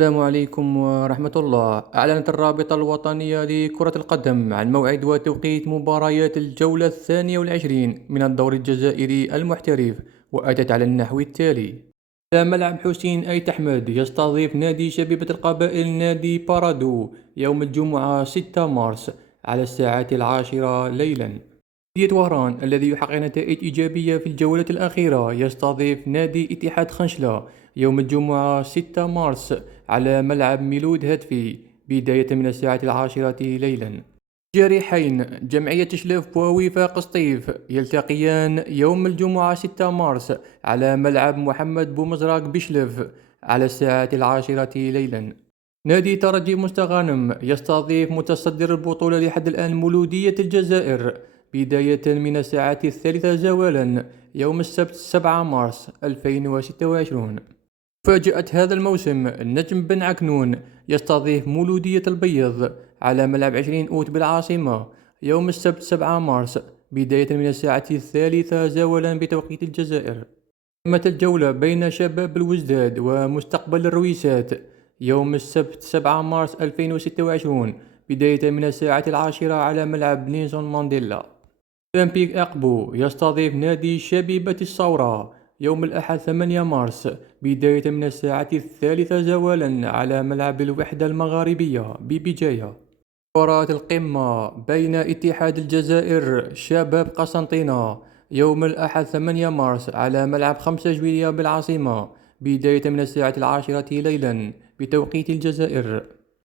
السلام عليكم ورحمة الله. أعلنت الرابطة الوطنية لكرة القدم عن موعد وتوقيت مباريات الجولة 22 من الدوري الجزائري المحترف، وأتت على النحو التالي: على ملعب حسين أيت أحمد يستضيف نادي شبيبة القبائل نادي بارادو يوم الجمعة 6 مارس على الساعة 10 ليلا. نادي وهران الذي يحقق نتائج إيجابية في الجولة الأخيرة يستضيف نادي اتحاد خنشلة يوم الجمعة 6 مارس على ملعب ميلود هاتفي بداية من الساعة 10 ليلا. جريحين جمعية شلف ووفاق سطيف يلتقيان يوم الجمعة 6 مارس على ملعب محمد بومزراق بشلف على الساعة 10 ليلا. نادي ترجي مستغانم يستضيف متصدر البطولة لحد الآن مولودية الجزائر بداية من الساعة 3 زوالا يوم السبت 7 مارس 2026. فاجأة هذا الموسم النجم بن عكنون يستضيف مولودية البيض على ملعب 20 أوت بالعاصمة يوم السبت 7 مارس بداية من الساعة 3 زوالا بتوقيت الجزائر. قامت الجولة بين شباب الوزداد ومستقبل الرويسات يوم السبت 7 مارس 2026 بداية من الساعة 10 على ملعب نيلسون مانديلا. أولمبيك أقبو يستضيف نادي شبيبة الثورة يوم الأحد 8 مارس بداية من الساعة 3 زوالا على ملعب الوحدة المغاربية ببجاية. مباراة القمة بين اتحاد الجزائر شباب قسنطينة يوم الأحد 8 مارس على ملعب 5 جويلية بالعاصمة بداية من الساعة 10 ليلا بتوقيت الجزائر.